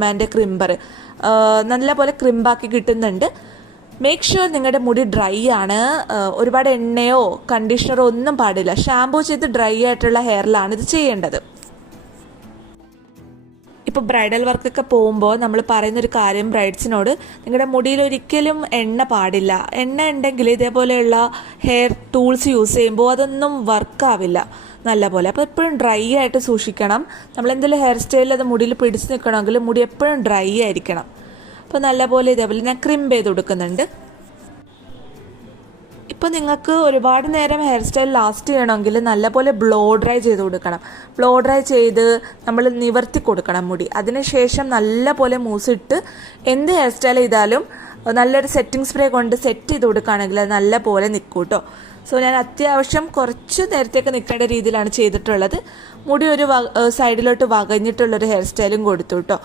ഗ്രോമാൻ്റെ ക്രിംബർ നല്ലപോലെ ക്രിംബാക്കി കിട്ടുന്നുണ്ട്. Make sure നിങ്ങളുടെ മുടി ഡ്രൈ ആണ്. ഒരുപാട് എണ്ണയോ കണ്ടീഷണറോ ഒന്നും പാടില്ല. ഷാമ്പൂ ചെയ്ത് ഡ്രൈ ആയിട്ടുള്ള ഹെയറിലാണ് ഇത് ചെയ്യേണ്ടത്. ഇപ്പോൾ ബ്രൈഡൽ വർക്കൊക്കെ പോകുമ്പോൾ നമ്മൾ പറയുന്നൊരു കാര്യം ബ്രൈഡ്സിനോട്, നിങ്ങളുടെ മുടിയിൽ ഒരിക്കലും എണ്ണ പാടില്ല. എണ്ണ ഉണ്ടെങ്കിൽ ഇതേപോലെയുള്ള ഹെയർ ടൂൾസ് യൂസ് ചെയ്യുമ്പോൾ അതൊന്നും വർക്കാവില്ല നല്ല പോലെ. അപ്പോൾ എപ്പോഴും ഡ്രൈ ആയിട്ട് സൂക്ഷിക്കണം. നമ്മളെന്തെങ്കിലും ഹെയർ സ്റ്റൈലിൽ അത് മുടിയിൽ പിടിച്ച് നിൽക്കണമെങ്കിൽ മുടി എപ്പോഴും ഡ്രൈ ആയിരിക്കണം. അപ്പോൾ നല്ലപോലെ ഇതേപോലെ ഞാൻ ക്രിംബ് ചെയ്ത് കൊടുക്കുന്നുണ്ട്. ഇപ്പോൾ നിങ്ങൾക്ക് ഒരുപാട് നേരം ഹെയർ സ്റ്റൈൽ ലാസ്റ്റ് ചെയ്യണമെങ്കിൽ നല്ലപോലെ ബ്ലോ ഡ്രൈ ചെയ്ത് കൊടുക്കണം. ബ്ലോ ഡ്രൈ ചെയ്ത് നമ്മൾ നിവർത്തി കൊടുക്കണം മുടി. അതിനുശേഷം നല്ലപോലെ മൂസിട്ട് എന്ത് ഹെയർ സ്റ്റൈൽ ചെയ്താലും നല്ലൊരു സെറ്റിംഗ് സ്പ്രേ കൊണ്ട് സെറ്റ് ചെയ്ത് കൊടുക്കുകയാണെങ്കിൽ അത് നല്ലപോലെ നിൽക്കും കേട്ടോ. സോ ഞാൻ അത്യാവശ്യം കുറച്ച് നേരത്തേക്ക് നിൽക്കേണ്ട രീതിയിലാണ് ചെയ്തിട്ടുള്ളത്. മുടി ഒരു സൈഡിലോട്ട് വകഞ്ഞിട്ടുള്ളൊരു ഹെയർ സ്റ്റൈലും കൊടുത്തു കേട്ടോ.